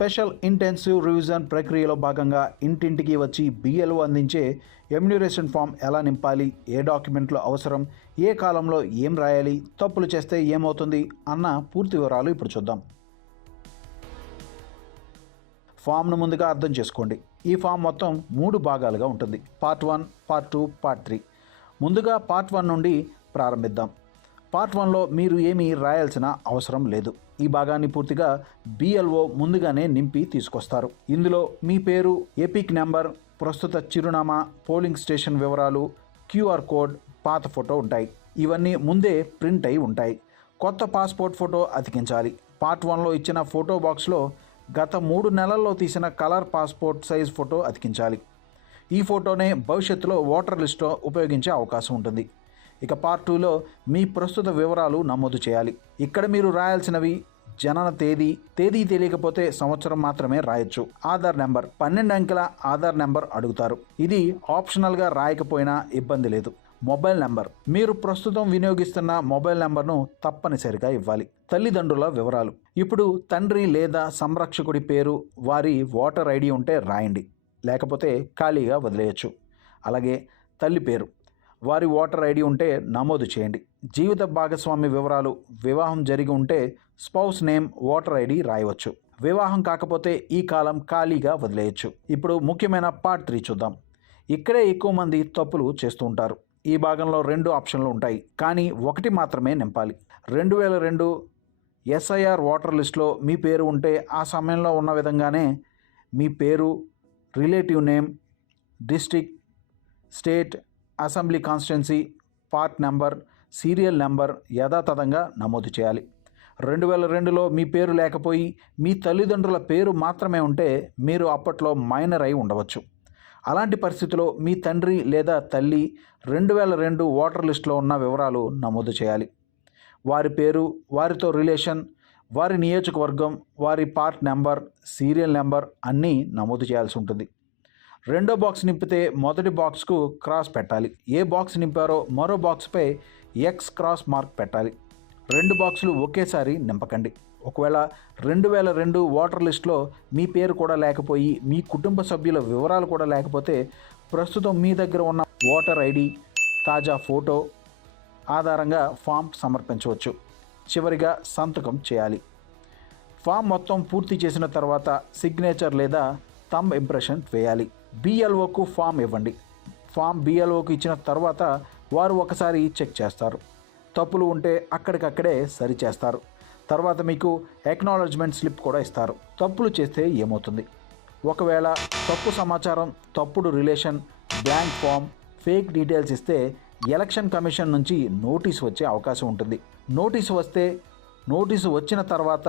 Special intensive revision ప్రక్రియలో భాగంగా ఇంటింటికి వచ్చి బిఎల్ఓ అందించే ఎమ్యూనరేషన్ ఫామ్ ఎలా నింపాలి, ఏ డాక్యుమెంట్లు అవసరం, ఏ కాలంలో ఏం రాయాలి, తప్పులు చేస్తే ఏమవుతుంది అన్న పూర్తి వివరాలు ఇప్పుడు చూద్దాం. ఫామ్ను ముందుగా అర్థం చేసుకోండి. ఈ ఫామ్ మొత్తం 3 భాగాలుగా ఉంటుంది. Part 1, part 2, part 3. ముందుగా పార్ట్ 1 నుండి ప్రారంభిద్దాం. పార్ట్ 1లో మీరు ఏమీ రాయాల్సిన అవసరం లేదు. ఈ భాగాన్ని పూర్తిగా బిఎల్ఓ ముందుగానే నింపి తీసుకొస్తారు. ఇందులో మీ పేరు, ఎపిక్ నెంబర్, ప్రస్తుత చిరునామా, పోలింగ్ స్టేషన్ వివరాలు, క్యూఆర్ కోడ్, పాత ఫోటో ఉంటాయి. ఇవన్నీ ముందే ప్రింట్ అయి ఉంటాయి. కొత్త పాస్పోర్ట్ ఫోటో అతికించాలి. పార్ట్ 1లో ఇచ్చిన ఫోటో బాక్స్లో గత 3 నెలల్లో తీసిన కలర్ పాస్పోర్ట్ సైజ్ ఫోటో అతికించాలి. ఈ ఫోటోనే భవిష్యత్తులో ఓటర్ లిస్టులో ఉపయోగించే అవకాశం ఉంటుంది. ఇక పార్ట్ 2లో మీ ప్రస్తుత వివరాలు నమోదు చేయాలి. ఇక్కడ మీరు రాయాల్సినవి జనన తేదీ తెలియకపోతే సంవత్సరం మాత్రమే రాయొచ్చు. ఆధార్ నెంబర్, 12 అంకెల ఆధార్ నెంబర్ అడుగుతారు. ఇది ఆప్షనల్గా రాయకపోయినా ఇబ్బంది లేదు. మొబైల్ నెంబర్, మీరు ప్రస్తుతం వినియోగిస్తున్న మొబైల్ నెంబర్ను తప్పనిసరిగా ఇవ్వాలి. తల్లిదండ్రుల వివరాలు, ఇప్పుడు తండ్రి లేదా సంరక్షకుడి పేరు, వారి ఓటర్ ఐడి ఉంటే రాయండి, లేకపోతే ఖాళీగా వదిలేయచ్చు. అలాగే తల్లి పేరు, వారి ఓటర్ ఐడి ఉంటే నమోదు చేయండి. జీవిత భాగస్వామి వివరాలు, వివాహం జరిగి ఉంటే స్పౌస్ నేమ్, ఓటర్ ఐడి రాయవచ్చు. వివాహం కాకపోతే ఈ కాలం ఖాళీగా వదిలేయచ్చు. ఇప్పుడు ముఖ్యమైన పార్ట్ 3 చూద్దాం. ఇక్కడే ఎక్కువ మంది తప్పులు చేస్తూ ఉంటారు. ఈ భాగంలో 2 ఆప్షన్లు ఉంటాయి, కానీ ఒకటి మాత్రమే నింపాలి. 2002 ఎస్ఐఆర్ ఓటర్ లిస్టులో మీ పేరు ఉంటే ఆ సమయంలో ఉన్న విధంగానే మీ పేరు, relative name, district, state, assembly constituency, part number, serial number యథాతథంగా నమోదు చేయాలి. 2002లో మీ పేరు లేకపోయి మీ తల్లిదండ్రుల పేరు మాత్రమే ఉంటే మీరు అప్పట్లో మైనర్ అయి ఉండవచ్చు. అలాంటి పరిస్థితిలో మీ తండ్రి లేదా తల్లి 2002 ఓటర్ లిస్టులో ఉన్న వివరాలు నమోదు చేయాలి. వారి పేరు, వారితో రిలేషన్, వారి నియోజకవర్గం, వారి పార్ట్ నెంబర్, సీరియల్ నెంబర్ అన్నీ నమోదు చేయాల్సి ఉంటుంది. రెండో బాక్స్ నింపితే మొదటి బాక్స్కు క్రాస్ పెట్టాలి. ఏ బాక్స్ నింపారో మరో బాక్స్పై ఎక్స్ క్రాస్ మార్క్ పెట్టాలి. 2 బాక్సులు ఒకేసారి నింపకండి. ఒకవేళ 2002 ఓటర్ లిస్టులో మీ పేరు కూడా లేకపోయి మీ కుటుంబ సభ్యుల వివరాలు కూడా లేకపోతే ప్రస్తుతం మీ దగ్గర ఉన్న ఓటర్ ఐడి, తాజా ఫోటో ఆధారంగా ఫామ్ సమర్పించవచ్చు. చివరిగా సంతకం చేయాలి. ఫామ్ మొత్తం పూర్తి చేసిన తర్వాత సిగ్నేచర్ లేదా థంబ్ ఇంప్రెషన్ వేయాలి. బిఎల్ఓకు ఫామ్ ఇవ్వండి. ఫామ్ బిఎల్ఓకు ఇచ్చిన తర్వాత వారు ఒకసారి చెక్ చేస్తారు. తప్పులు ఉంటే అక్కడికక్కడే సరిచేస్తారు. తర్వాత మీకు ఎక్నాలెడ్జ్మెంట్ స్లిప్ కూడా ఇస్తారు. తప్పులు చేస్తే ఏమవుతుంది? ఒకవేళ తప్పు సమాచారం, తప్పుడు relation, blank form, fake details ఇస్తే ఎలక్షన్ కమిషన్ నుంచి నోటీసు వచ్చే అవకాశం ఉంటుంది. నోటీసు వచ్చిన తర్వాత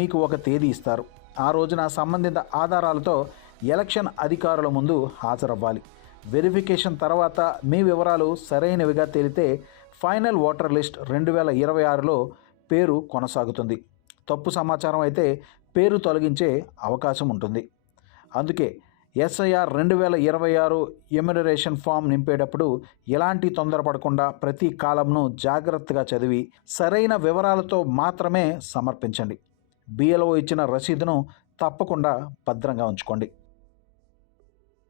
మీకు ఒక తేదీ ఇస్తారు. ఆ రోజున సంబంధిత ఆధారాలతో ఎలక్షన్ అధికారుల ముందు హాజరవ్వాలి. వెరిఫికేషన్ తర్వాత మీ వివరాలు సరైనవిగా తేలితే ఫైనల్ ఓటర్ లిస్ట్ 2026లో పేరు కొనసాగుతుంది. తప్పు సమాచారం అయితే పేరు తొలగించే అవకాశం ఉంటుంది. అందుకే ఎస్ఐఆర్ 2026 ఎమ్యూనరేషన్ ఫామ్ నింపేటప్పుడు ఎలాంటి తొందరపడకుండా ప్రతి కాలంను జాగ్రత్తగా చదివి సరైన వివరాలతో మాత్రమే సమర్పించండి. బిఎల్ఓ ఇచ్చిన రసీదును తప్పకుండా భద్రంగా ఉంచుకోండి.